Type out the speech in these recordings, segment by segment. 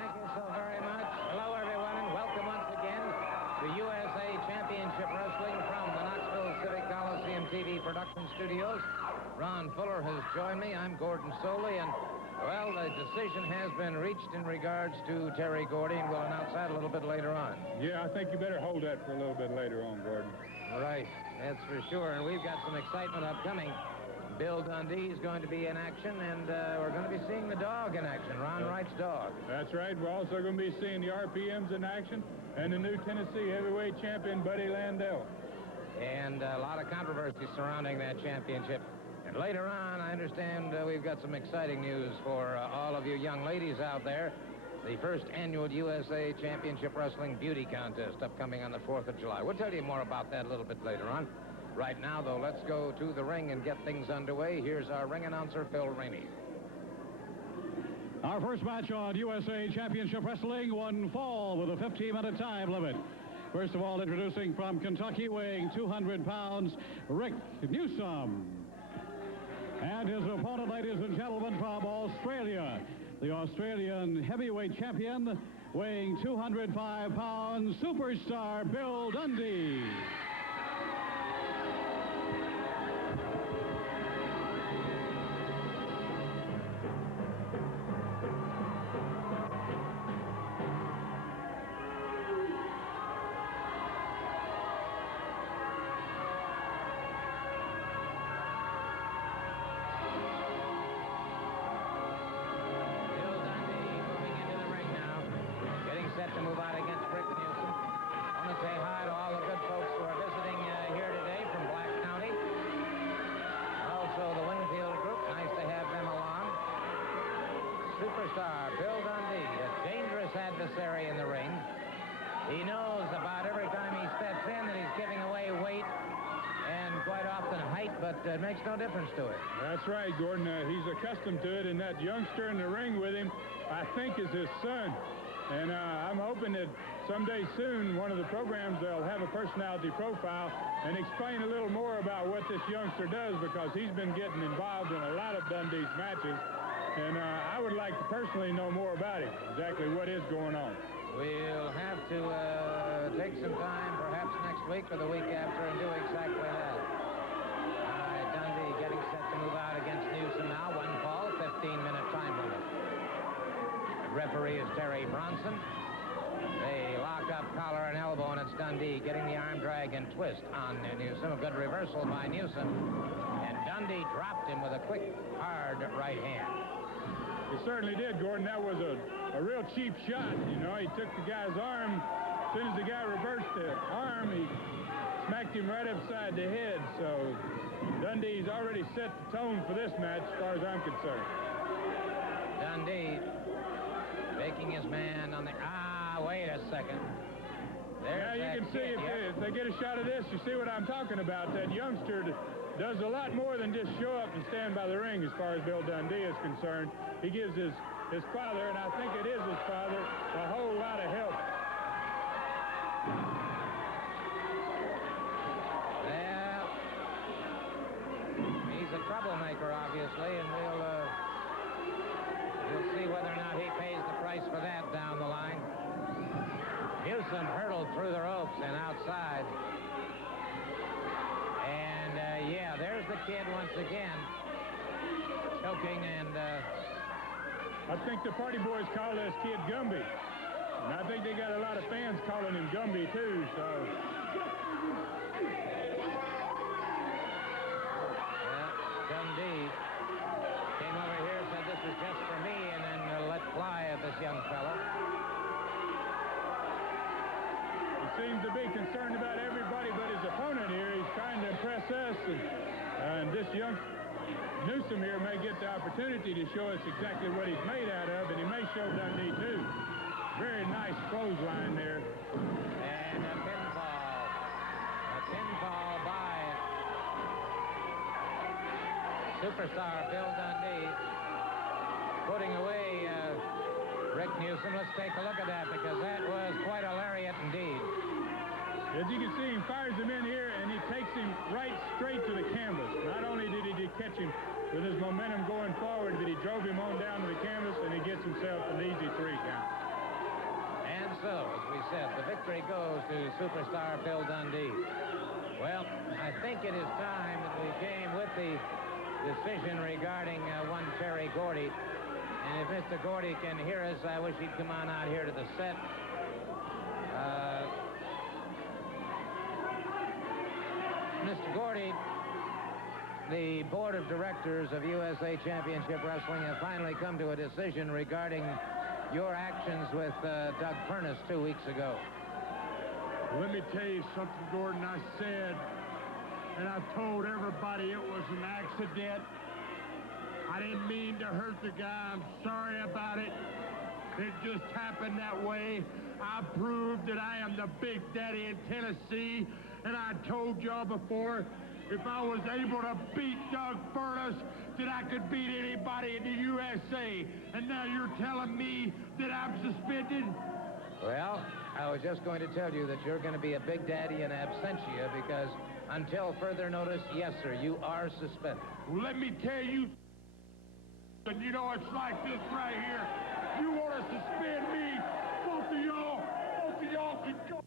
Thank you so very much. Hello, everyone, and welcome once again to USA Championship Wrestling from the Knoxville Civic Coliseum TV production studios. Ron Fuller has joined me. I'm Gordon Soley, and, well, the decision has been reached in regards to Terry Gordy, and we'll announce that a little bit later on. Yeah, I think you better hold that for a little bit later on, Gordon. Right, that's for sure, and we've got some excitement upcoming. Bill Dundee is going to be in action, and we're going to be seeing the dog in action, Ron Wright's dog. That's right. We're also going to be seeing the RPMs in action and the new Tennessee heavyweight champion, Buddy Landell. And a lot of controversy surrounding that championship. And later on, I understand we've got some exciting news for all of you young ladies out there. The first annual USA Championship Wrestling Beauty Contest upcoming on the 4th of July. We'll tell you more about that a little bit later on. Right now, though, let's go to the ring and get things underway. Here's our ring announcer, Phil Rainey. Our first match on USA Championship Wrestling, one fall with a 15-minute time limit. First of all, introducing from Kentucky, weighing 200 pounds, Rick Newsom. And his opponent, ladies and gentlemen, from Australia, the Australian heavyweight champion, weighing 205 pounds, superstar Bill Dundee. Set to move out against Rick Newsom. I want to say hi to all the good folks who are visiting here today from Black County. Also the Wingfield Group, nice to have them along. Superstar Bill Dundee, a dangerous adversary in the ring. He knows about every time he steps in that he's giving away weight and quite often height, but it makes no difference to it. That's right, Gordon. He's accustomed to it, and that youngster in the ring with him, I think, is his son. And I'm hoping that someday soon, one of the programs, they'll have a personality profile and explain a little more about what this youngster does, because he's been getting involved in a lot of Dundee's matches. And I would like to personally know more about it, exactly what is going on. We'll have to take some time, perhaps next week or the week after, and do exactly that. Dundee getting set to move out against Newsom now. One fall, 15-minute time limit. Referee is Terry Bronson. They lock up collar and elbow, and it's Dundee getting the arm drag and twist on Newsom. A good reversal by Newsom. And Dundee dropped him with a quick, hard right hand. He certainly did, Gordon. That was a real cheap shot. You know, he took the guy's arm. As soon as the guy reversed the arm, he smacked him right upside the head. So Dundee's already set the tone for this match, as far as I'm concerned. Dundee making his man on the... wait a second. Yeah, you can see if they get a shot of this, you see what I'm talking about. That youngster does a lot more than just show up and stand by the ring as far as Bill Dundee is concerned. He gives his father, and I think it is his father, a whole lot of help. Well, he's a troublemaker, obviously, and we'll see whether or not he pays the price for that down the line. Newsom hurtled through the ropes and outside. And, yeah, there's the kid once again. Choking and... I think the party boys call this kid Gumby. And I think they got a lot of fans calling him Gumby, too, so... Dundee came over here, said this was just for me, and then let fly at this young fella. He seems to be concerned about everybody but his opponent here. He's trying to impress us, and this young Newsom here may get the opportunity to show us exactly what he's made out of, and he may show Dundee too. Very nice clothesline there. And a pinfall by superstar Bill Dundee, putting away Rick Newsom. Let's take a look at that, because that was quite a lariat indeed. As you can see, he fires him in here, and he takes him right straight to the canvas. Not only did he catch him with his momentum going forward, but he drove him on down to the canvas, and he gets himself an easy 3 count. And so, as we said, the victory goes to superstar Bill Dundee. Well, I think it is time that we came with the decision regarding one Terry Gordy. And if Mr. Gordy can hear us, I wish he'd come on out here to the set. Mr. Gordy, the board of directors of USA Championship Wrestling have finally come to a decision regarding your actions with Doug Furnas 2 weeks ago. Let me tell you something, Gordon. I said, and I've told everybody it was an accident. I didn't mean to hurt the guy. I'm sorry about it. It just happened that way. I proved that I am the Big Daddy in Tennessee, and I told y'all before, if I was able to beat Doug Furnas, that I could beat anybody in the USA. And now you're telling me that I'm suspended? Well, I was just going to tell you that you're going to be a Big Daddy in absentia, because until further notice, yes, sir, you are suspended. Well, let me tell you, and you know, it's like this right here. You want to suspend me, both of y'all can go,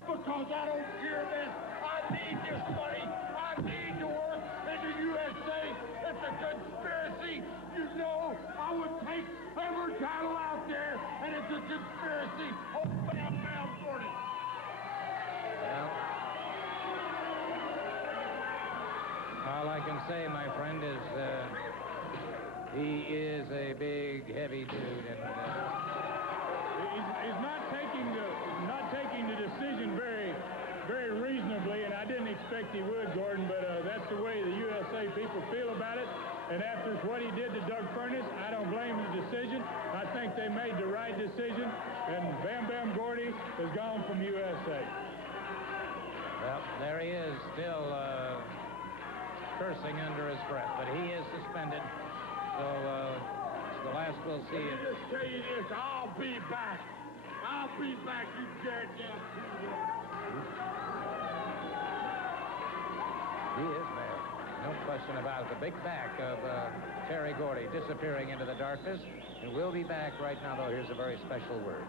because I don't care this. I need this money. I need to work in the USA. It's a conspiracy. You know, I would take every title out there, and it's a conspiracy. Oh, bam, bam, Gordon. Well, all I can say, my friend, is he is a big, heavy dude, and He's not taking the decision very reasonably, and I didn't expect he would, Gordon, but that's the way the USA people feel about it. And after what he did to Doug Furnas, I don't blame the decision. I think they made the right decision, and Bam Bam Gordy has gone from USA. well, there he is, still cursing under his breath, but he is suspended. So it's the last we'll see. Let me just tell you this, I'll be back. I'll be back, you jackass. He is back. No question about it. The big back of Terry Gordy disappearing into the darkness. And we'll be back right now, though. Here's a very special word.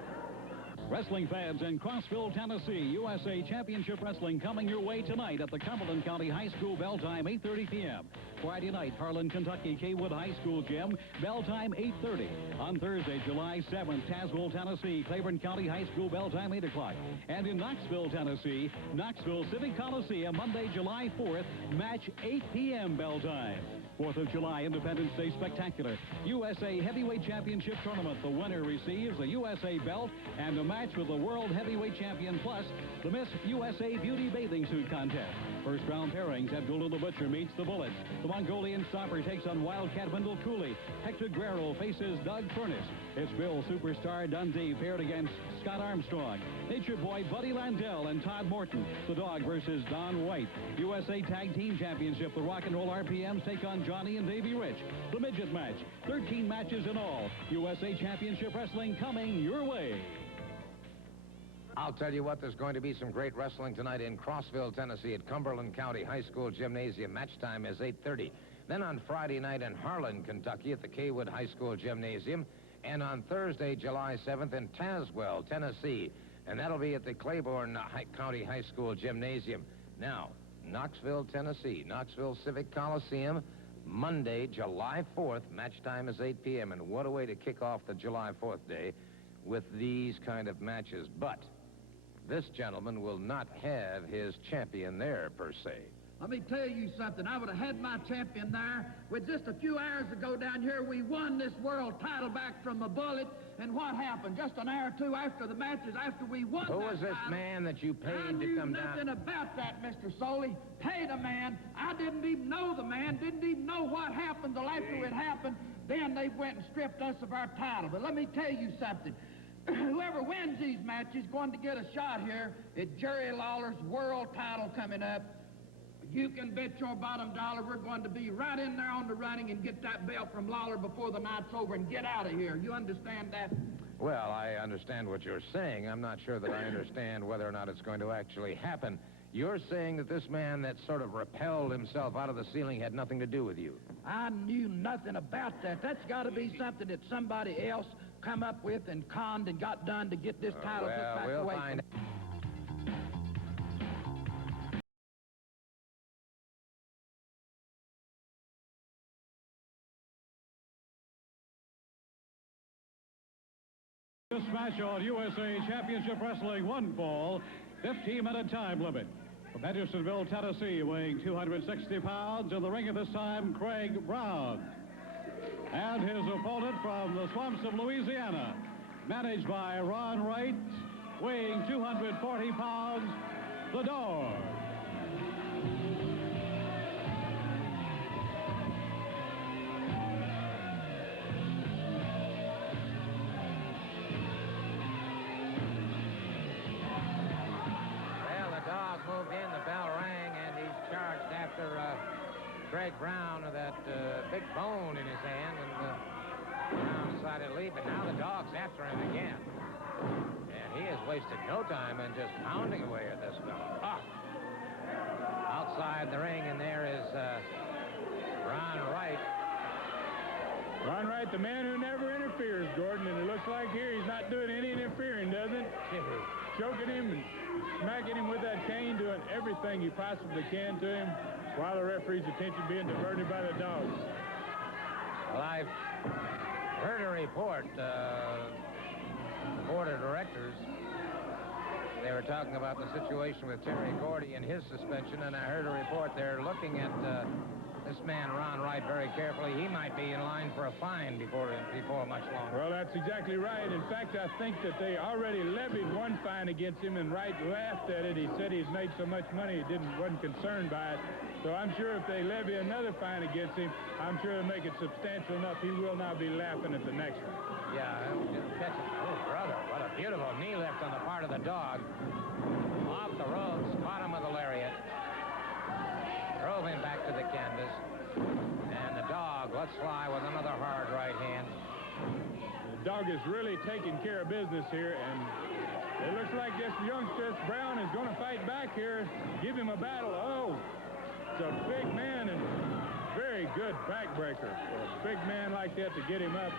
Wrestling fans in Crossville, Tennessee, USA Championship Wrestling coming your way tonight at the Cumberland County High School, bell time 8:30 p.m. Friday night, Harlan, Kentucky, Kaywood High School Gym, bell time 8:30. On Thursday, July 7th, Tazewell, Tennessee, Claiborne County High School, bell time 8 o'clock. And in Knoxville, Tennessee, Knoxville Civic Coliseum, Monday, July 4th, match 8 p.m. bell time. 4th of July Independence Day Spectacular. USA Heavyweight Championship Tournament. The winner receives a USA belt and a match with the World Heavyweight Champion, plus the Miss USA Beauty Bathing Suit Contest. First round pairings, Abdullah the Butcher meets the Bullet. The Mongolian Stomper takes on Wildcat Wendell Cooley. Hector Guerrero faces Doug Furnas. It's Bill Superstar Dundee paired against Scott Armstrong. Nature Boy Buddy Landell and Todd Morton. The Dog versus Don White. USA Tag Team Championship. The Rock and Roll RPMs take on Johnny and Davey Rich. The Midget match. 13 matches in all. USA Championship Wrestling coming your way. I'll tell you what, there's going to be some great wrestling tonight in Crossville, Tennessee at Cumberland County High School Gymnasium. Match time is 8:30. Then on Friday night in Harlan, Kentucky at the Kaywood High School Gymnasium. And on Thursday, July 7th in Tazewell, Tennessee. And that'll be at the Claiborne County High School Gymnasium. Now, Knoxville, Tennessee, Knoxville Civic Coliseum, Monday, July 4th. Match time is 8 p.m. And what a way to kick off the July 4th day with these kind of matches. But this gentleman will not have his champion there, per se. Let me tell you something. I would have had my champion there. With just a few hours ago down here, we won this world title back from a bullet. And what happened? Just an hour or two after the matches, after we won Who that was this title, man that you paid I to knew come nothing down? about that, Mr. Soley. Paid a man. I didn't even know the man. Didn't even know what happened till after it happened. Then they went and stripped us of our title. But let me tell you something. Whoever wins these matches is going to get a shot here at Jerry Lawler's world title coming up. You can bet your bottom dollar we're going to be right in there on the running and get that belt from Lawler before the night's over and get out of here. You understand that? Well, I understand what you're saying. I'm not sure that I understand whether or not it's going to actually happen. You're saying that this man that sort of repelled himself out of the ceiling had nothing to do with you. I knew nothing about that. That's got to be something that somebody else come up with and conned and got done to get this title took back we'll away find from This match on USA Championship Wrestling, one fall, 15-minute time limit. From Hendersonville, Tennessee, weighing 260 pounds, in the ring at this time, Craig Brown. And his opponent from the swamps of Louisiana, managed by Ron Wright, weighing 240 pounds, the Dog. Moved in, the bell rang, and he's charged after Craig Brown with that big bone in his hand, and Brown decided to leave, but now the Dog's after him again. And he has wasted no time in just pounding away at this fellow. Outside the ring, and there is Ron Wright. Ron Wright, the man who never interferes, Gordon, and it looks like here he's not doing any interfering, doesn't it? Choking him and smacking him with that cane, doing everything he possibly can to him while the referee's attention being diverted by the Dog. Well, I've heard a report, board of directors, they were talking about the situation with Terry Gordy and his suspension, and I heard a report they're looking at this man, Ron Wright, very carefully. He might be in line for a fine before much longer. Well, that's exactly right. In fact, I think that they already levied one fine against him, and Wright laughed at it. He said he's made so much money he wasn't concerned by it. So I'm sure if they levy another fine against him, I'm sure they'll make it substantial enough. He will not be laughing at the next one. Yeah, he'll catch it. Oh, brother, what a beautiful knee lift on the part of the Dog. Off the ropes, caught him with a lariat. Drove him back to the canvas. And the Dog lets fly with another hard right hand. The Dog is really taking care of business here, and it looks like this youngster, Brown, is going to fight back here, give him a battle. Oh, it's a big man and very good backbreaker for a big man like that to get him up.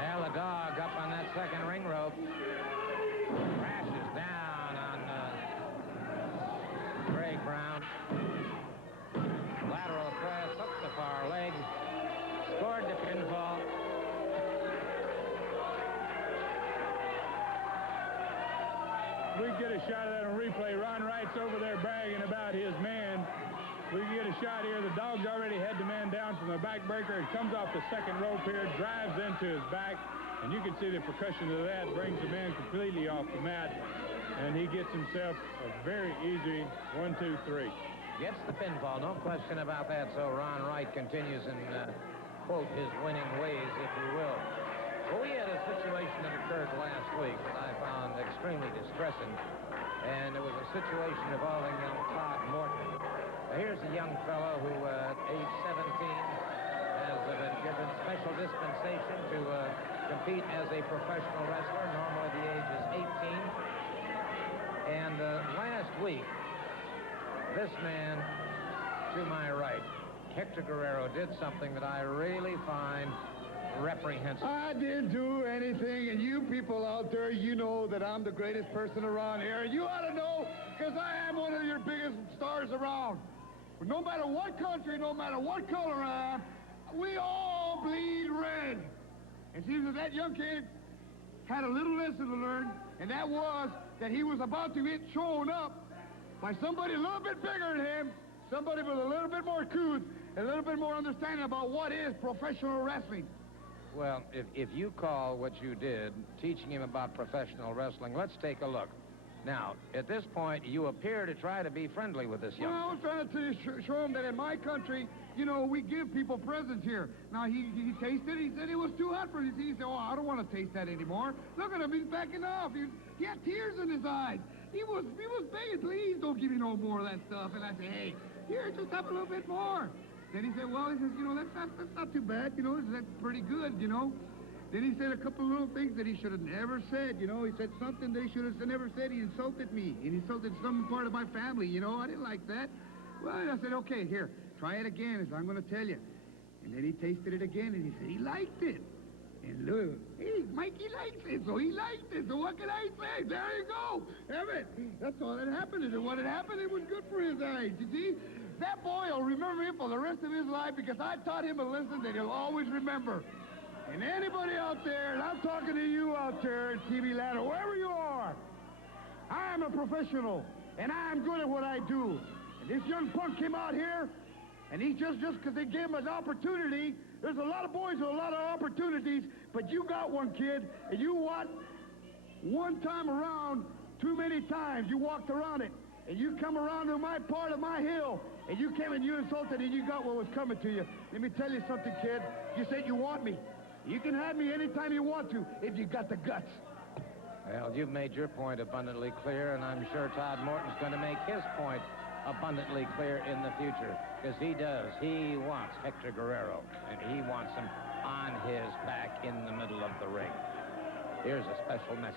Well, the Dog up on that second ring rope. Crashes down on Craig Brown. Lateral press, hooks the far leg. Scored the pinfall. We get a shot of that on replay. Ron Wright's over there bragging about his man. We can get a shot here. The Dog's already had the man down from the backbreaker. It comes off the second rope here, drives into his back, and you can see the percussion of that brings the man completely off the mat, and he gets himself a very easy 1, 2, 3. Gets the pinfall, no question about that. So Ron Wright continues in, quote, his winning ways, if you will. Well, we had a situation that occurred last week that I found extremely distressing, and it was a situation involving young Todd Morton. Here's a young fellow who, at age 17, has been given special dispensation to compete as a professional wrestler. Normally the age is 18. And last week, this man to my right, Hector Guerrero, did something that I really find reprehensible. I didn't do anything, and you people out there, you know that I'm the greatest person around here. You ought to know, because I am one of your biggest stars around. But no matter what country, no matter what color I am, we all bleed red. And see, that young kid had a little lesson to learn, and that was that he was about to get shown up by somebody a little bit bigger than him, somebody with a little bit more couth, a little bit more understanding about what is professional wrestling. Well, if you call what you did teaching him about professional wrestling, let's take a look. Now, at this point, you appear to try to be friendly with this young Well, I was trying to show him that in my country, you know, we give people presents here. Now, he tasted it. He said it was too hot for him. He said, oh, I don't want to taste that anymore. Look at him. He's backing off. He had tears in his eyes. He was begging, please don't give me no more of that stuff. And I said, hey, here, just have a little bit more. Then he said, well, he says, you know, that's not too bad. You know, that's pretty good, you know. Then he said a couple of little things that he should have never said, you know. He said something that he should have never said. He insulted me. He insulted some part of my family, you know. I didn't like that. Well, I said, okay, here, try it again, as I'm going to tell you. And then he tasted it again, and he said he liked it. And look, hey, Mikey likes it, so he liked it. So what can I say? There you go. Have it. That's all that happened. And what had happened, it was good for his eyes, you see. That boy will remember him for the rest of his life because I taught him a lesson that he'll always remember. And anybody out there, and I'm talking to you out there in TV land, or wherever you are, I am a professional, and I am good at what I do. And this young punk came out here, and he just because they gave him an opportunity. There's a lot of boys with a lot of opportunities, but you got one, kid, and you what? One time around, too many times, you walked around it, and you come around to my part of my hill, and you came and you insulted, and you got what was coming to you. Let me tell you something, kid. You said you want me. You can have me anytime you want to, if you got the guts. Well, you've made your point abundantly clear, and I'm sure Todd Morton's going to make his point abundantly clear in the future, because he does. He wants Hector Guerrero, and he wants him on his back in the middle of the ring. Here's a special message.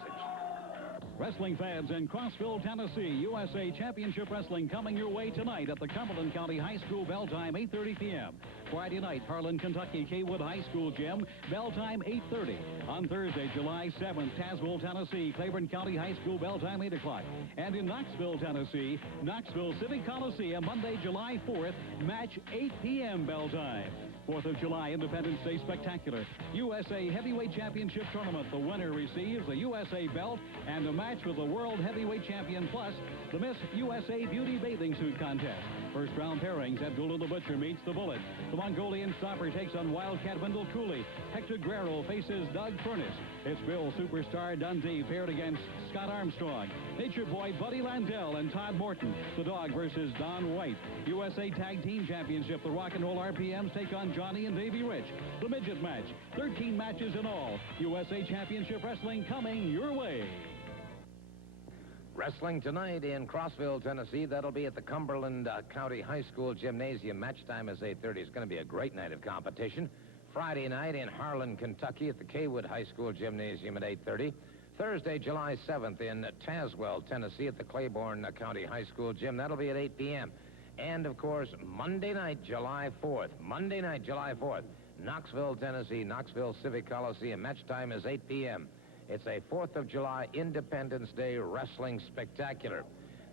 Wrestling fans in Crossville, Tennessee, USA Championship Wrestling coming your way tonight at the Cumberland County High School, bell time 8:30 p.m. Friday night, Harlan, Kentucky, Kaywood High School Gym, bell time 8:30. On Thursday, July 7th, Tazewell, Tennessee, Claiborne County High School, bell time 8 o'clock. And in Knoxville, Tennessee, Knoxville Civic Coliseum, Monday, July 4th, match 8 p.m. bell time. 4th of July Independence Day Spectacular. USA Heavyweight Championship Tournament. The winner receives a USA belt and a match with the World Heavyweight Champion, plus the Miss USA Beauty Bathing Suit Contest. First round pairings, Abdullah the Butcher meets the Bullet. The Mongolian Stopper takes on Wildcat Wendell Cooley. Hector Guerrero faces Doug Furnace. It's Bill Superstar Dundee paired against Scott Armstrong. Nature Boy Buddy Landell and Todd Morton. The Dog versus Don White. USA Tag Team Championship. The Rock and Roll RPMs take on Johnny and Davey Rich. The Midget match. 13 matches in all. USA Championship Wrestling coming your way. Wrestling tonight in Crossville, Tennessee. That'll be at the Cumberland County High School Gymnasium. Match time is 8:30. It's going to be a great night of competition. Friday night in Harlan, Kentucky at the Kaywood High School Gymnasium at 8:30. Thursday, July 7th in Tazewell, Tennessee at the Claiborne County High School Gym. That'll be at 8 p.m. And, of course, Monday night, July 4th. Monday night, July 4th. Knoxville, Tennessee, Knoxville Civic Coliseum. Match time is 8 p.m. It's a 4th of July Independence Day wrestling spectacular.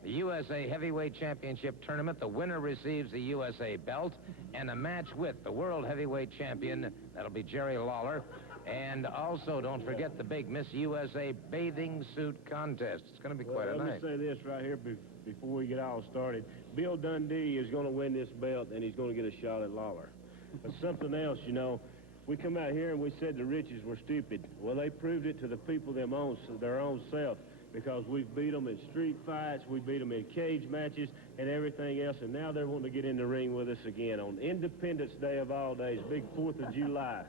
The USA Heavyweight Championship Tournament, the winner receives the USA belt and a match with the World Heavyweight Champion. That'll be Jerry Lawler. And also, don't forget the big Miss USA Bathing Suit Contest. It's going to be quite a night. Let me say this right here before we get all started. Bill Dundee is going to win this belt, and he's going to get a shot at Lawler. But something else, you know, we come out here and we said the riches were stupid. Well, they proved it to the people their own self, because we've beat them in street fights, we beat them in cage matches and everything else, and now they're wanting to get in the ring with us again on Independence Day of all days, big 4th of July.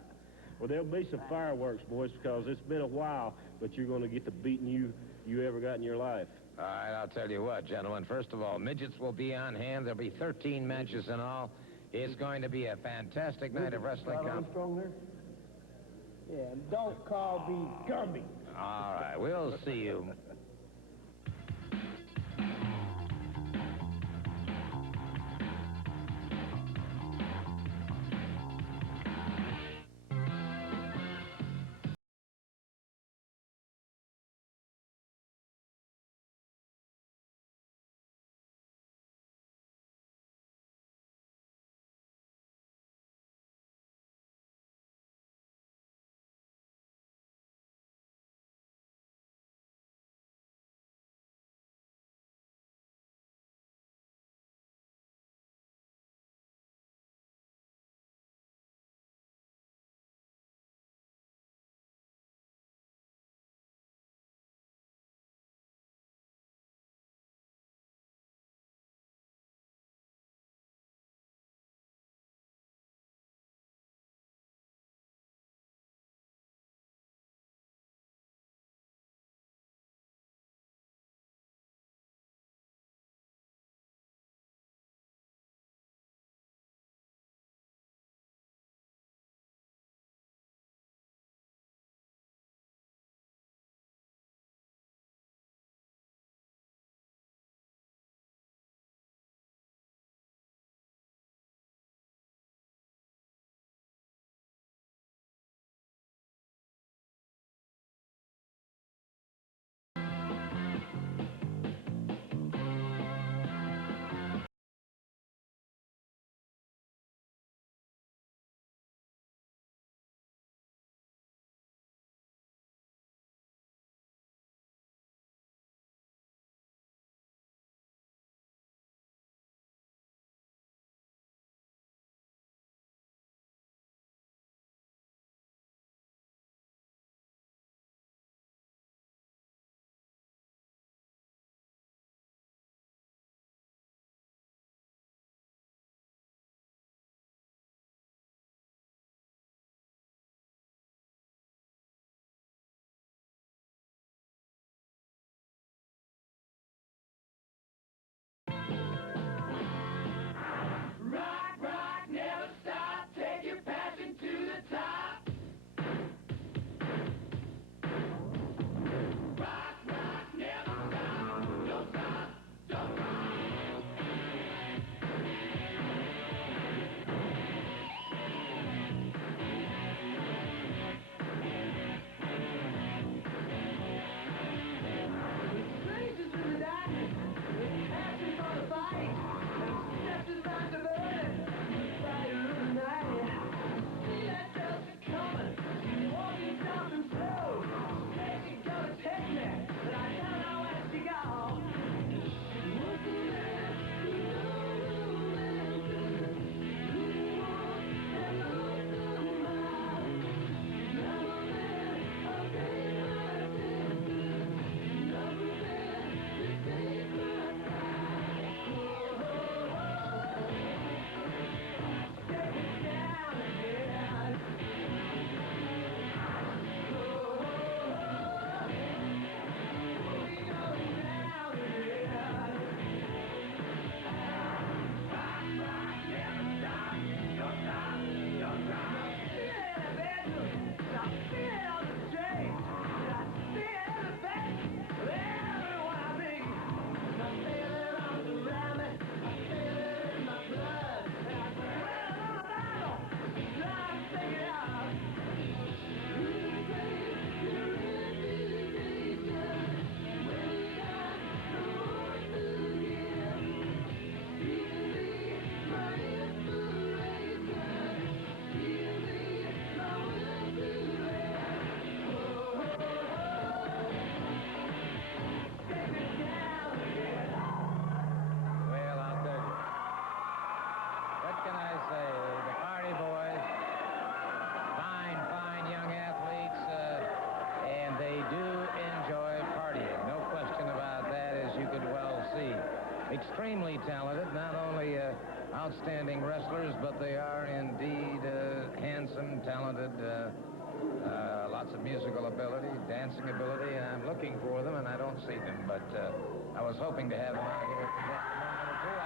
Well, there'll be some fireworks, boys, because it's been a while, but you're going to get the beating you ever got in your life. All right, I'll tell you what, gentlemen. First of all, midgets will be on hand. There'll be 13 matches in all. It's going to be a fantastic night of wrestling. Armstrong there? Yeah, and don't call me Gumby. All right, we'll see you. lots of musical ability, dancing ability, and I'm looking for them, and I don't see them. But I was hoping to have them out here in just a moment or two.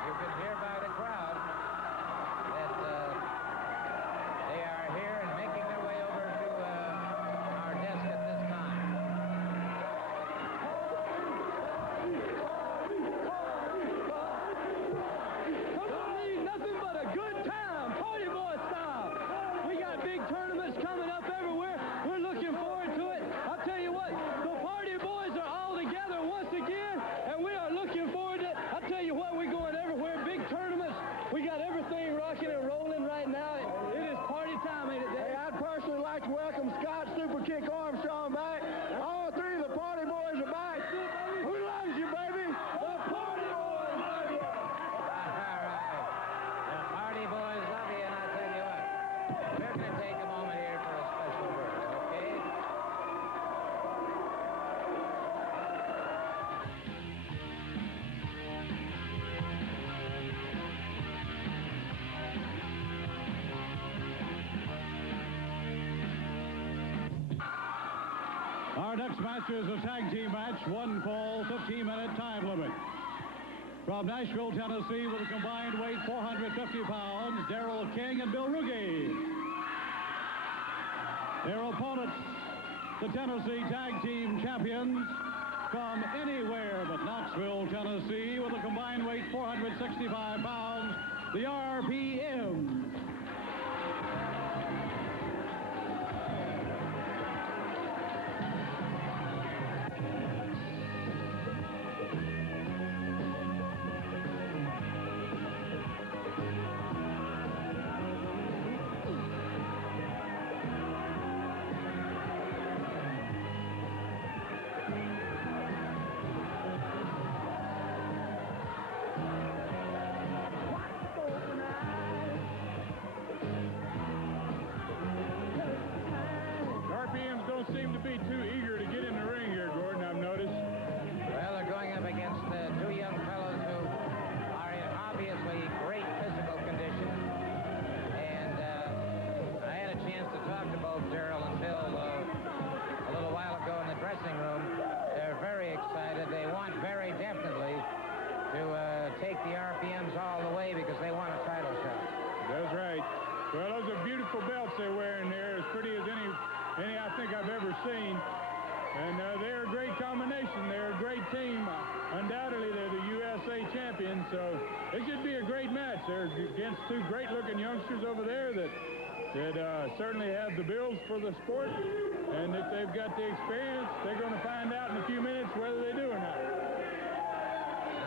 You can hear by the crowd that they are here and making their way over to our desk at this time. Don't need nothing but a good time, party boy style. We got big tournaments coming up everywhere. We're looking forward to it. I'll tell you what, the party boys are all together once again, and we are looking forward to it. I'll tell you what, we're going everywhere. Big tournaments. We got everything rocking and rolling right now. It is party time, ain't it, Dave? Hey, I'd personally like to welcome Scott Superkick Armstrong back. All three of the party boys are back. Who loves you, baby? The party boys love you. All right. The party boys love you, and I'll tell you what, we're going to take a moment here for a special word, okay? Our next match is a tag team match, one fall, 15-minute time limit. From Nashville, Tennessee, with a combined weight 450 pounds, Darrell King and Bill Ruge. Their opponents, the Tennessee Tag Team Champions, from anywhere but Knoxville, Tennessee, with a combined weight 465 pounds, the RPMs. RPMs don't seem to be too eager to get in the ring here, Gordon, I've noticed. Well, they're going up against two young fellows who are in obviously great physical condition. And I had a chance to talk to both Darrell and Bill a little while ago in the dressing room. They're very excited. They want very definitely to take the RPMs all the way because they want a title shot. That's right. Well, those are beautiful belts they're wearing there, as pretty as any I think I've ever seen. And they're a great combination. They're a great team. Undoubtedly, they're the USA champions, so it should be a great match. They're against two great-looking youngsters over there that certainly have the builds for the sport. And if they've got the experience, they're going to find out in a few minutes whether they do or not.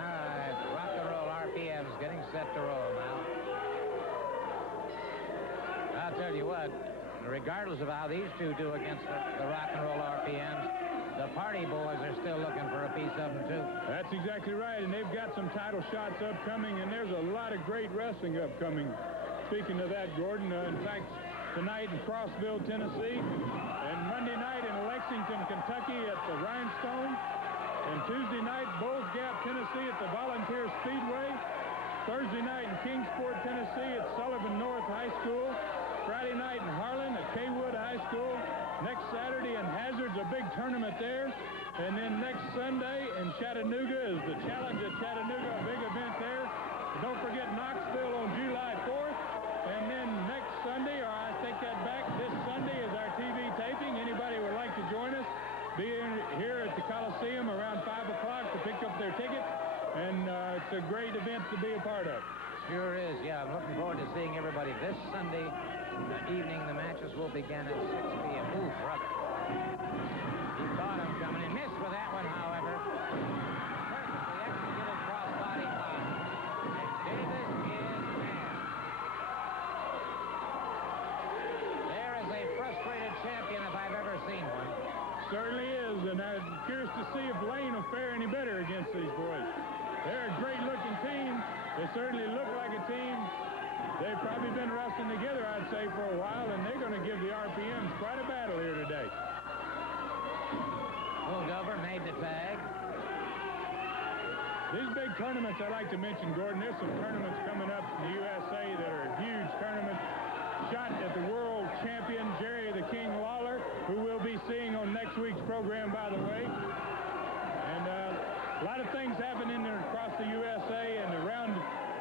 All right, rock and roll RPMs getting set to roll now. I'll tell you what, regardless of how these two do against the rock and roll RPMs, the party boys are still looking for a piece of them, too. That's exactly right, and they've got some title shots upcoming, and there's a lot of great wrestling upcoming. Speaking of that, Gordon, in fact, tonight in Crossville, Tennessee, and Monday night in Lexington, Kentucky at the Rhinestone, and Tuesday night, Bulls Gap, Tennessee at the Volunteer Speedway, Thursday night in Kingsport, Tennessee at Sullivan North High School, Friday night in Harlan at Kaywood High School. Next Saturday in Hazard's a big tournament there. And then next Sunday in Chattanooga is the Challenge at Chattanooga, a big event there. And don't forget Knoxville on July 4th. And then next Sunday, or I take that back, this Sunday is our TV taping. Anybody would like to join us, be here at the Coliseum around 5 o'clock to pick up their tickets. And it's a great event to be a part of. Sure is, yeah. I'm looking forward to seeing everybody this Sunday evening. The matches will begin at 6 p.m. Ooh, brother. He thought him coming in. Missed with that one, however. Perfectly executed crossbody pop. And Davis is mad. There is a frustrated champion if I've ever seen one. Certainly is, and I'm curious to see if Lane will fare any better against these boys. They're a great-looking team. They certainly look like a team. They've probably been wrestling together, I'd say, for a while, and they're going to give the RPMs quite a battle here today. Moldover made the tag. These big tournaments I like to mention, Gordon, there's some tournaments coming up in the USA that are huge tournaments. Shot at the World Championship things happening across the USA, and around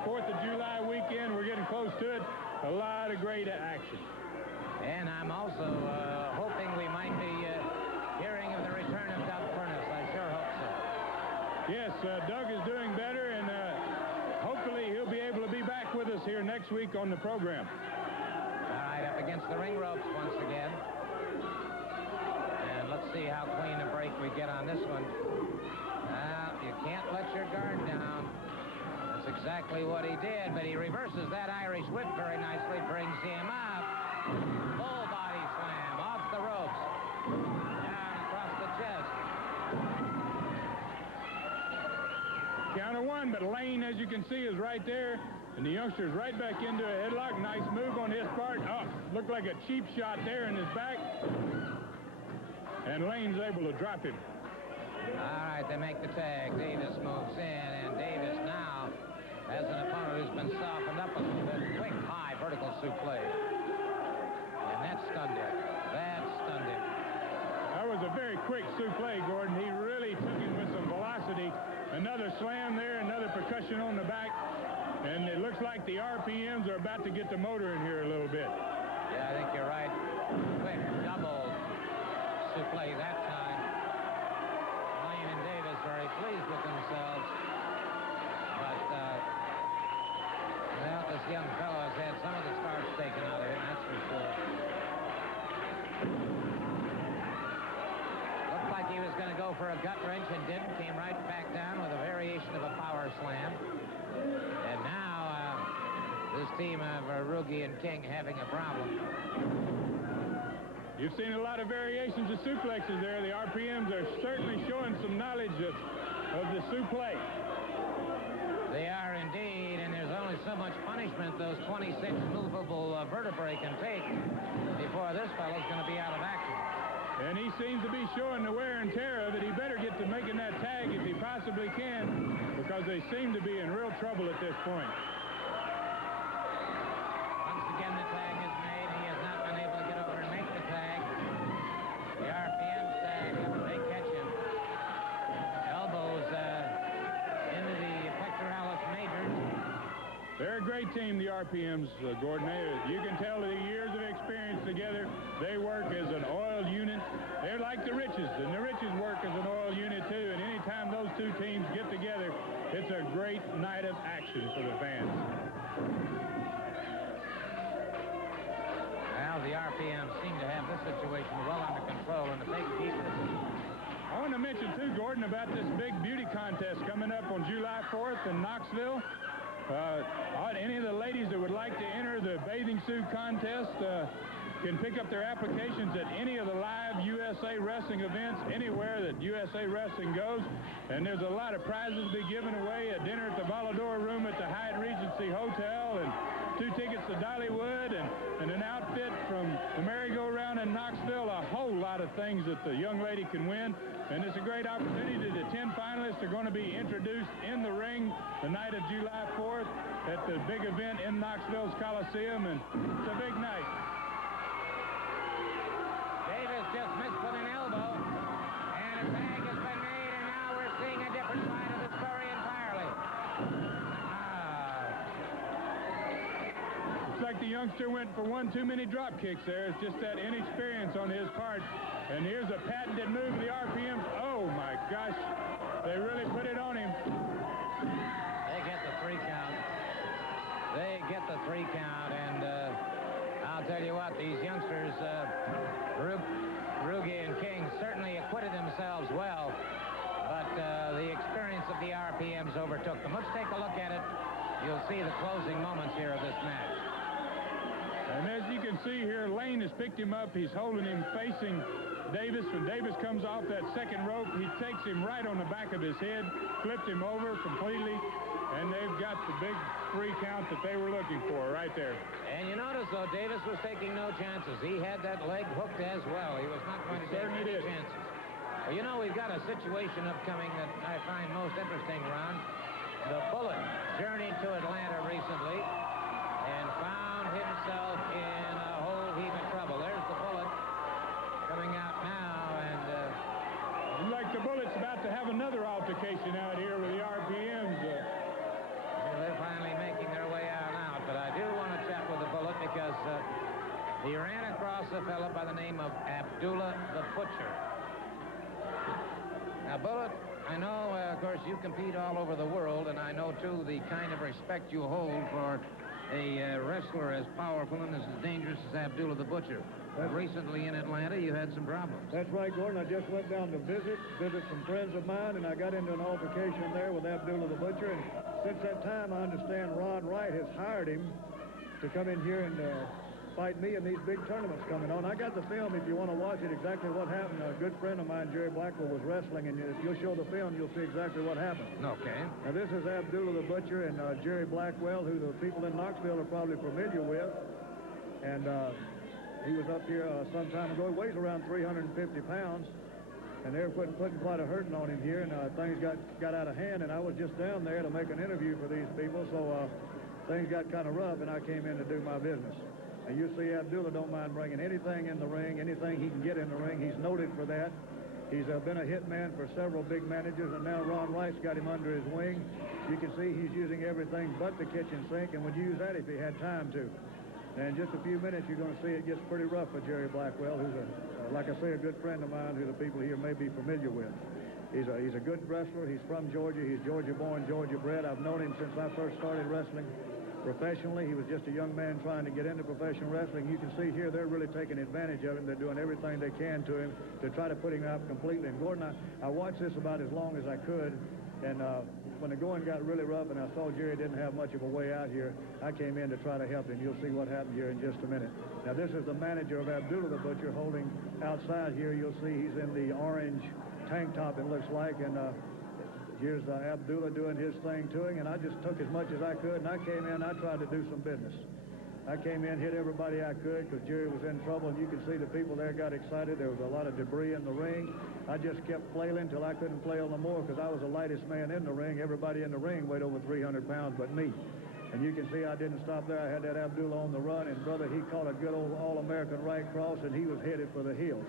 4th of July weekend, we're getting close to it. A lot of great action. And I'm also hoping we might be hearing of the return of Doug Furness. I sure hope so. Yes, Doug is doing better, and hopefully he'll be able to be back with us here next week on the program. All right, up against the ring ropes once again. And let's see how clean a break we get on this one. You can't let your guard down. That's exactly what he did, but he reverses that Irish whip very nicely, brings him up. Full body slam off the ropes. Down across the chest. Count of one, but Lane, as you can see, is right there. And the youngster's right back into a headlock. Nice move on his part. Oh, looked like a cheap shot there in his back. And Lane's able to drop him. All right, they make the tag. Davis moves in, and Davis now has an opponent who's been softened up a little bit. Quick, high vertical suplex. And that stunned him. That stunned him. That was a very quick souffle, Gordon. He really took him with some velocity. Another slam there, another percussion on the back. And it looks like the RPMs are about to get the motor in here a little bit. Yeah, I think you're right. Quick double souffle that time. Lane and Davis very pleased with themselves. But, well, this young fellow has had some of the starch taken out of him, that's for sure. Looked like he was going to go for a gut wrench and didn't. Came right back down with a variation of a power slam. And now this team of Ruge and King having a problem. You've seen a lot of variations of suplexes there. The RPMs are certainly showing some knowledge of the suplex. They are indeed, and there's only so much punishment those 26 movable vertebrae can take before this fellow's going to be out of action. And he seems to be showing the wear and tear of it. He better get to making that tag if he possibly can, because they seem to be in real trouble at this point. Once again, the tag is made. He has not been able to get over and make the tag. The RPMs tag, they catch him. Elbows into the pectoralis major. They're a great team, the RPMs, Gordon. You can tell the years of experience together. They work as an oiled unit. They're like the Riches, and the Riches work as an oiled unit, too. And anytime those two teams get together, it's a great night of action for the fans. Well, the RPMs seem to have this situation well under control, and if they can keep it. I want to mention, too, Gordon, about this big beauty contest coming up on July 4th in Knoxville. Any of the ladies that would like to enter the bathing suit contest can pick up their applications at any of the live USA Wrestling events, anywhere that USA Wrestling goes. And there's a lot of prizes to be given away, a dinner at the Volador Room at the Hyatt Regency Hotel, and 2 tickets to Dollywood, and an outfit from the merry-go-round in Knoxville, a whole lot of things that the young lady can win. And it's a great opportunity. The 10 finalists are going to be introduced in the ring the night of July 4th at the big event in Knoxville's Coliseum, and it's a big night. Davis just missed with an elbow, and a tag has been made, and now we're seeing a different side of the story entirely. Looks like the youngster went for one too many drop kicks there. It's just that inexperience on his part. And here's a patented move, the RPMs. Oh, my gosh. They really put it on him. They get the 3 count. They get the 3 count, and I'll tell you what, these youngsters, Ruge and King, certainly acquitted themselves well, but the experience of the RPMs overtook them. Let's take a look at it. You'll see the closing moments here of this match. And as you can see here, Lane has picked him up. He's holding him facing Davis. When Davis comes off that second rope, he takes him right on the back of his head, flipped him over completely, and they've got the big 3 count that they were looking for right there. And you notice, though, Davis was taking no chances. He had that leg hooked as well. He was not going to take any chances. Well, you know, we've got a situation upcoming that I find most interesting, Ron. The Bullet journeyed to Atlanta recently and found himself in a whole heap of trouble. There's the Bullet coming out now, and You'd like to the Bullet's about to have another altercation out here with the RPMs. Well, they're finally making their way out, but I do want to chat with the Bullet because he ran across a fellow by the name of Abdullah the Butcher. Now, Bullet, I know, of course, you compete all over the world, and I know, too, the kind of respect you hold for a wrestler as powerful and as dangerous as Abdullah the Butcher. Recently in Atlanta, you had some problems. That's right, Gordon. I just went down to visit some friends of mine, and I got into an altercation there with Abdullah the Butcher. And since that time, I understand Ron Wright has hired him to come in here and fight me in these big tournaments coming on. I got the film if you want to watch it, exactly what happened. A good friend of mine, Jerry Blackwell, was wrestling, and if you'll show the film, you'll see exactly what happened. Okay. Now, this is Abdullah the Butcher and Jerry Blackwell, who the people in Knoxville are probably familiar with. And he was up here some time ago. He weighs around 350 pounds, and they were putting quite a hurting on him here, and things got out of hand, and I was just down there to make an interview for these people, so things got kind of rough, and I came in to do my business. And you see Abdullah don't mind bringing anything in the ring, anything he can get in the ring. He's noted for that. He's been a hit man for several big managers, and now Ron Wright's got him under his wing. You can see he's using everything but the kitchen sink, and would use that if he had time to. And in just a few minutes, you're going to see it gets pretty rough for Jerry Blackwell, who's, like I say, a good friend of mine who the people here may be familiar with. He's a good wrestler. He's from Georgia. He's Georgia-born, Georgia-bred. I've known him since I first started wrestling professionally. He was just a young man trying to get into professional wrestling. You can see here they're really taking advantage of him. They're doing everything they can to him to try to put him out completely. And Gordon, I watched this about as long as I could, and when the going got really rough and I saw Jerry didn't have much of a way out here, I came in to try to help him. You'll see what happened here in just a minute. Now, this is the manager of Abdullah the Butcher holding outside here. You'll see he's in the orange tank top, it looks like, and here's Abdullah doing his thing to him, and I just took as much as I could, and I came in, I tried to do some business. I came in, hit everybody I could, because Jerry was in trouble, and you can see the people there got excited. There was a lot of debris in the ring. I just kept flailing till I couldn't flail no more, because I was the lightest man in the ring. Everybody in the ring weighed over 300 pounds but me. And you can see I didn't stop there. I had that Abdullah on the run, and brother, he caught a good old All-American right cross, and he was headed for the hills.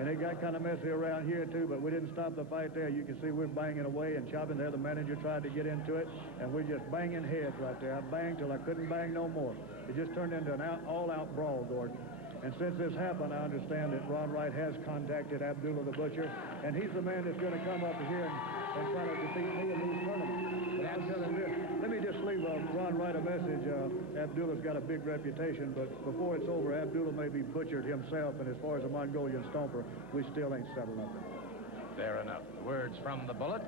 And it got kind of messy around here, too, but we didn't stop the fight there. You can see we're banging away and chopping there. The manager tried to get into it, and we're just banging heads right there. I banged till I couldn't bang no more. It just turned into an all-out brawl, Gordon. And since this happened, I understand that Ron Wright has contacted Abdullah the Butcher, and he's the man that's going to come up here and try to defeat me in these tournaments. But I'll tell him this. Let me just leave Ron Wright a message. Abdullah's got a big reputation, but before it's over, Abdullah may be butchered himself, and as far as a Mongolian stomper, we still ain't settled nothing. Fair enough. Words from the Bullet,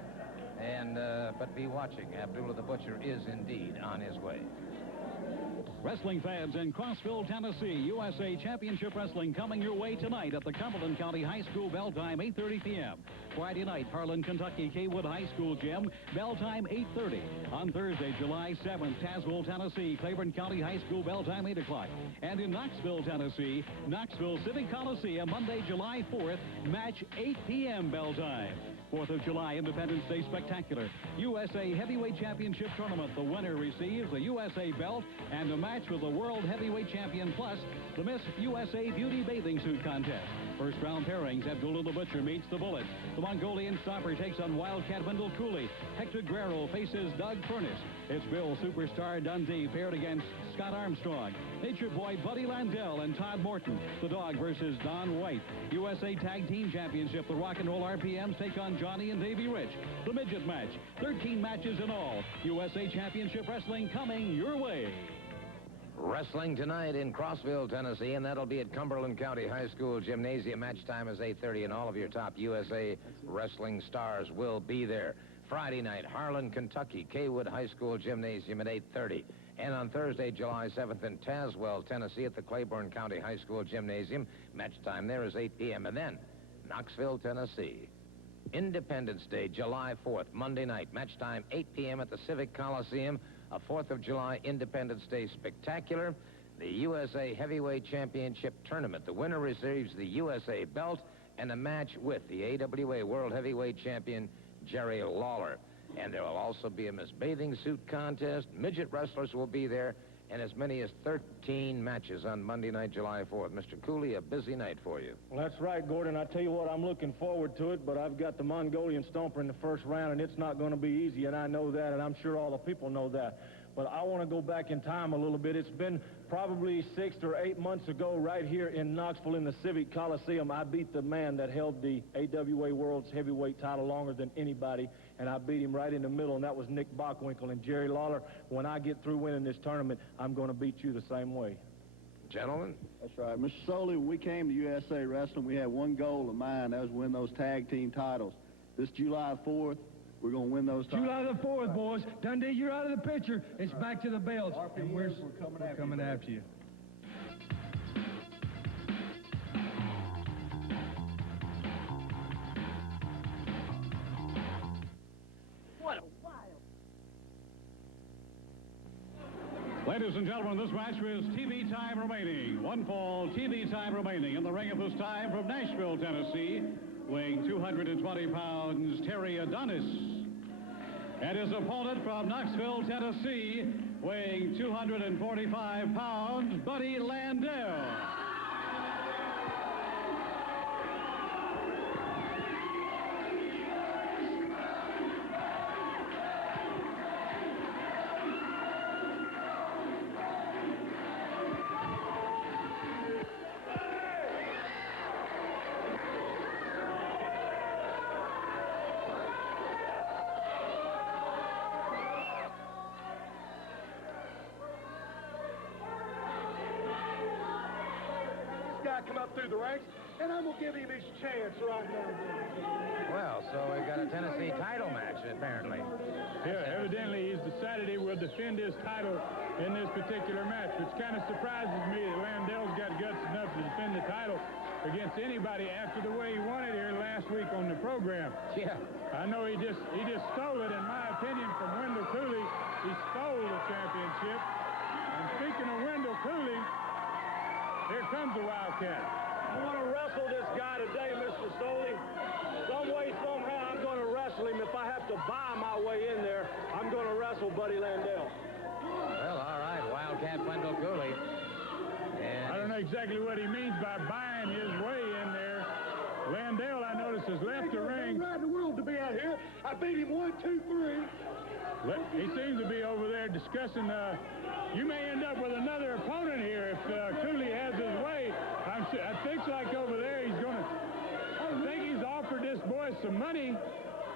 and but be watching. Abdullah the Butcher is indeed on his way. Wrestling fans in Crossville, Tennessee, USA Championship Wrestling coming your way tonight at the Cumberland County High School, bell time 8:30 p.m. Friday night, Harlan, Kentucky, Kaywood High School Gym, bell time 8:30. On Thursday, July 7th, Tazewell, Tennessee, Claiborne County High School, bell time 8 o'clock. And in Knoxville, Tennessee, Knoxville City Coliseum, Monday, July 4th, match 8 p.m. bell time. 4th of July Independence Day Spectacular. USA Heavyweight Championship Tournament. The winner receives a USA belt and a match with the World Heavyweight Champion, plus the Miss USA Beauty Bathing Suit Contest. First round pairings, Abdullah the Butcher meets the Bullet. The Mongolian Stomper takes on Wildcat Wendell Cooley. Hector Guerrero faces Doug Furnace. It's Bill Superstar Dundee paired against Scott Armstrong. Nature Boy Buddy Landell and Todd Morton. The Dog versus Don White. USA Tag Team Championship. The Rock and Roll RPMs take on Johnny and Davey Rich. The Midget match. 13 matches in all. USA Championship Wrestling coming your way. Wrestling tonight in Crossville, Tennessee, and that'll be at Cumberland County High School Gymnasium. Match time is 8:30, and all of your top USA wrestling stars will be there. Friday night, Harlan, Kentucky, Kaywood High School Gymnasium at 8:30. And on Thursday, July 7th in Tazewell, Tennessee at the Claiborne County High School Gymnasium. Match time there is 8 p.m. And then, Knoxville, Tennessee. Independence Day, July 4th, Monday night. Match time 8 p.m. at the Civic Coliseum. A 4th of July Independence Day Spectacular. The USA Heavyweight Championship Tournament. The winner receives the USA belt and a match with the AWA World Heavyweight Champion, Jerry Lawler. And there will also be a Miss Bathing Suit Contest. Midget wrestlers will be there. and as many as 13 matches on Monday night, July 4th. Mr. Cooley, a busy night for you. Well, that's right, Gordon. I tell you what, I'm looking forward to it, but I've got the Mongolian Stomper in the first round, and it's not going to be easy, and I know that, and I'm sure all the people know that. But I want to go back in time a little bit. It's been probably 6 or 8 months ago right here in Knoxville in the Civic Coliseum. I beat the man that held the AWA World's Heavyweight title longer than anybody, and I beat him right in the middle, and that was Nick Bockwinkel. And Jerry Lawler, when I get through winning this tournament, I'm going to beat you the same way. Gentlemen? That's right. Mr. Soley, when we came to USA Wrestling, we had one goal of mine. That was win those tag team titles. This July 4th, we're going to win those titles. July the 4th, boys. Dundee, you're out of the picture. It's back to the belts. And we're coming after you. What a wild. Ladies and gentlemen, this match is TV time remaining. One fall, TV time remaining. In the ring at this time from Nashville, Tennessee, weighing 220 pounds, Terry Adonis. And his opponent from Knoxville, Tennessee, weighing 245 pounds, Buddy Landel. Come up through the ranks, and I'm going to give him his chance right now. Well, so we've got a Tennessee title match, apparently. Yeah, evidently he's decided he will defend his title in this particular match, which kind of surprises me that Landel's got guts enough to defend the title against anybody after the way he won it here last week on the program. Yeah. I know he just stole it, in my opinion, from Wendell Cooley. He stole the championship. And speaking of Wendell Cooley, here comes the Wildcat. I want to wrestle this guy today, Mr. Soley. Some way, somehow, I'm going to wrestle him. If I have to buy my way in there, I'm going to wrestle Buddy Landel. Well, all right, Wildcat Wendell Cooley. And I don't know exactly what he means by buying his way in there. Landel, I noticed, has left the ring. Right in the world to be out here. I beat him 1, 2, 3. He seems to be over there discussing, you may end up with another opponent here if Cooley has his way. I think like over there he's going to, I think he's offered this boy some money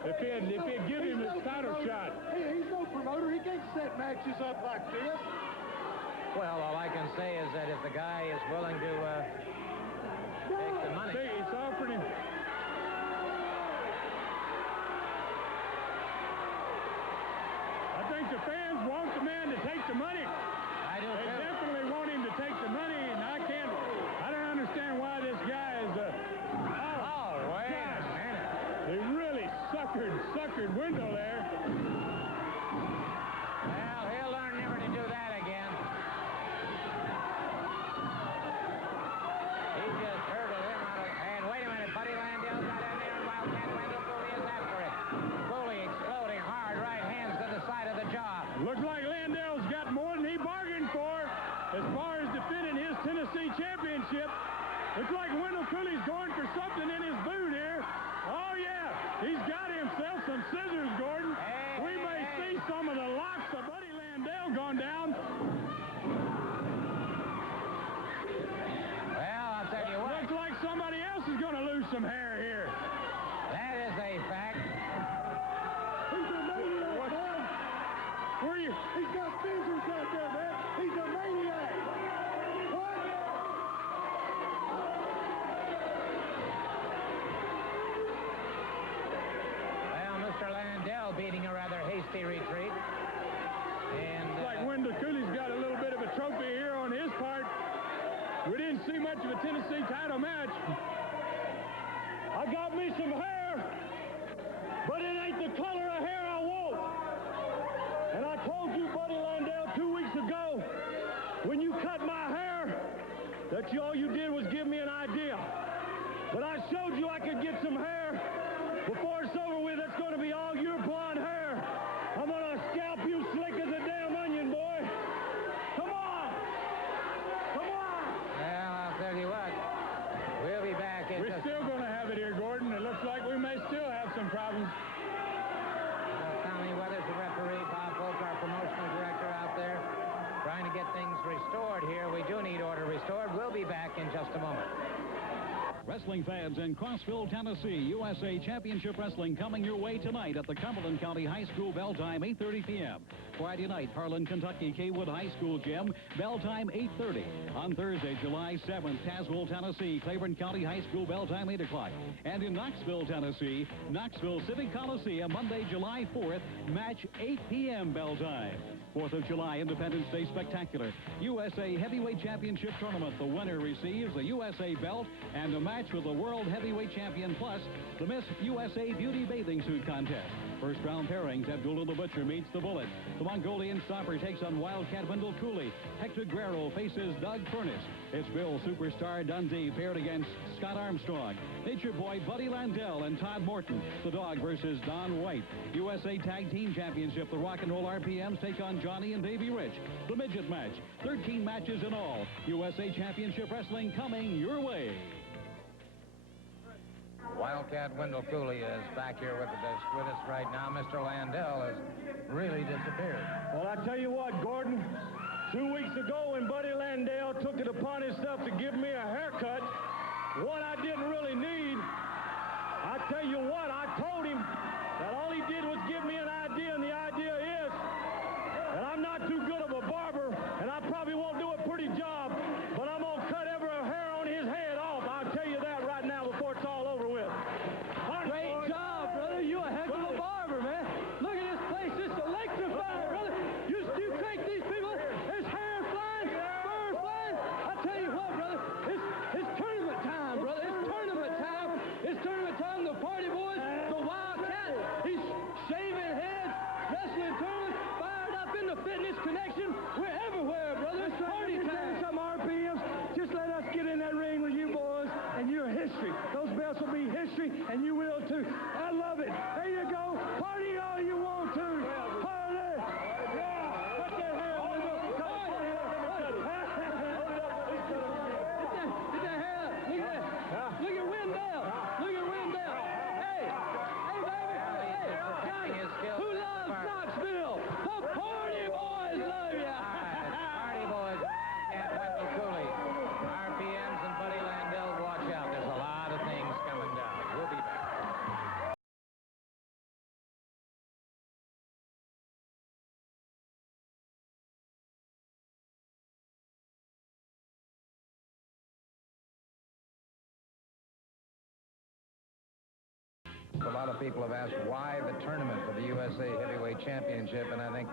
if he'd give him his title shot. Hey, he's no promoter. He can't set matches up like this. well, all I can say is that if the guy is willing to take the money. See, he's offered him. I think the fans want the man to take the money. I do They too. definitely want him to take the money, and I don't understand why this guy is, Oh, wait a minute. he really suckered Wendell there. Well, he'll learn never to do that again. He just hurdled him out of... And wait a minute, Buddy Landel got in there, and Wildcat Wendell Cooley is after it. Cooley exploding hard, right hands to the side of the jaw. Looks like Landel's got more than he bargained for as far as defending his Tennessee championship. Looks like Wendell Cooley's going for something in his boot here. Oh, yeah. He's got himself some scissors, Gordon. We may see some of the locks of Buddy Landel gone down. Well, I'll tell you what. Looks like somebody else is going to lose some hair here. That is a fact. He's a maniac, man. Where you? He's got scissors out there, man. He's a maniac. What? Well, Mr. Landel beating a rather hasty retreat. And Looks like Wendell Cooley's got a little bit of a trophy here on his part. We didn't see much of a Tennessee title match. I got me some hair, but it ain't the color of hair I want. And I told you, Buddy Landel, 2 weeks ago, when you cut my hair, that all you did was give me an idea. But I showed you I could get some hair. Before it's over with, it's going to be all your blonde hair. I'm going to scalp you slick as a damn onion, boy. Come on! Wrestling fans in Crossville, Tennessee, USA Championship Wrestling coming your way tonight at the Cumberland County High School, bell time 8:30 p.m. Friday night, Harlan, Kentucky, Kaywood High School Gym, bell time 8:30. On Thursday, July 7th, Tazewell, Tennessee, Claiborne County High School, bell time 8 o'clock. And in Knoxville, Tennessee, Knoxville Civic Coliseum, Monday, July 4th, match 8 p.m. bell time. 4th of July, Independence Day Spectacular. USA Heavyweight Championship Tournament. The winner receives a USA belt and a match with the World Heavyweight Champion, plus the Miss USA Beauty Bathing Suit Contest. First round pairings, Abdullah the Butcher meets the Bullet. The Mongolian Stomper takes on Wildcat Wendell Cooley. Hector Guerrero faces Doug Furnace. It's Bill Superstar Dundee paired against Scott Armstrong. Nature Boy Buddy Landell and Todd Morton. The Dog versus Don White. USA Tag Team Championship. The Rock and Roll RPMs take on Johnny and Davey Rich. The Midget match. 13 matches in all. USA Championship Wrestling coming your way. Wildcat Wendell Cooley is back here with us right now. Mr. Landell has really disappeared. Well, I tell you what, Gordon, 2 weeks ago when Buddy Landell took it upon himself to give me a haircut, one I didn't really need, I tell you what, I told him that all he did was give me an idea, and the idea is that I'm not too good of a barber, and I probably won't do a pretty job, but I'm going to cut every hair on his head off. I'll tell you that right now before it's all over with. Great job, brother. You a heck of a barber, man. Look at this place. It's electrified, brother. You crank these people. There's hair flying, fur flying. I tell you what, brother. It's tournament time, brother. It's tournament time. It's tournament time. The Party Boys, the Wildcat. He's shaving heads, wrestling tournaments, fired up in the Fitness Connection. We're everywhere, brother. It's party time. Some RPMs. Just let us get in that ring with you boys, and you're history. Those belts will be history, and you will too. I love it. There you go. Party all you want to. Party. Yeah. Cut that hair. Get that hair up. Look at that. Look at Wendell. Look at Wendell. Hey, baby. Hey, who loves Knoxville? The Party Boys love you. Party Boys, Wildcat Wendell Cooley. RPMs and Buddy Landell, watch out. There's a lot of things coming down. We'll be back. A lot of people have asked why the tournament for the USA Heavyweight Championship, and I think,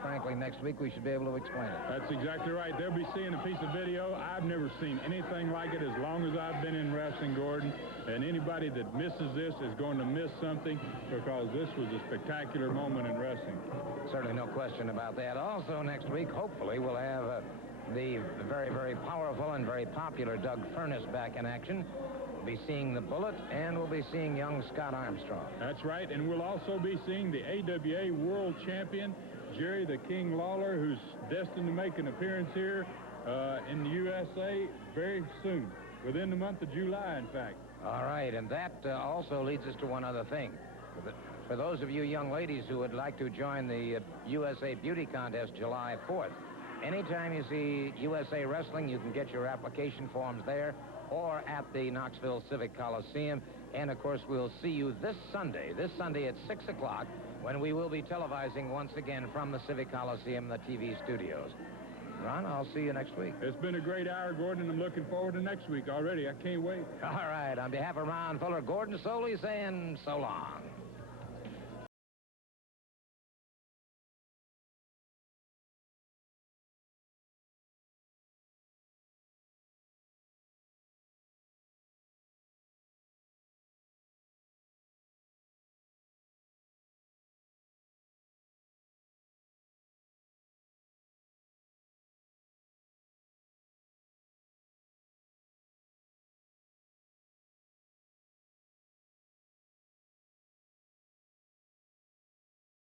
frankly, next week we should be able to explain it. That's exactly right. They'll be seeing a piece of video. I've never seen anything like it as long as I've been in wrestling, Gordon. And anybody that misses this is going to miss something, because this was a spectacular moment in wrestling. Certainly no question about that. Also, next week, hopefully, we'll have the very, very powerful and very popular Doug Furnace back in action. We'll be seeing the Bullet, and we'll be seeing young Scott Armstrong. That's right, and we'll also be seeing the AWA World Champion, Jerry the King Lawler, who's destined to make an appearance here in the USA very soon, within the month of July, in fact. All right, and that also leads us to one other thing. For those of you young ladies who would like to join the USA Beauty Contest July 4th, anytime you see USA Wrestling, you can get your application forms there or at the Knoxville Civic Coliseum. And, of course, we'll see you this Sunday at 6 o'clock, when we will be televising once again from the Civic Coliseum, the TV studios. Ron, I'll see you next week. It's been a great hour, Gordon, and I'm looking forward to next week already. I can't wait. All right, on behalf of Ron Fuller, Gordon Soley saying so long.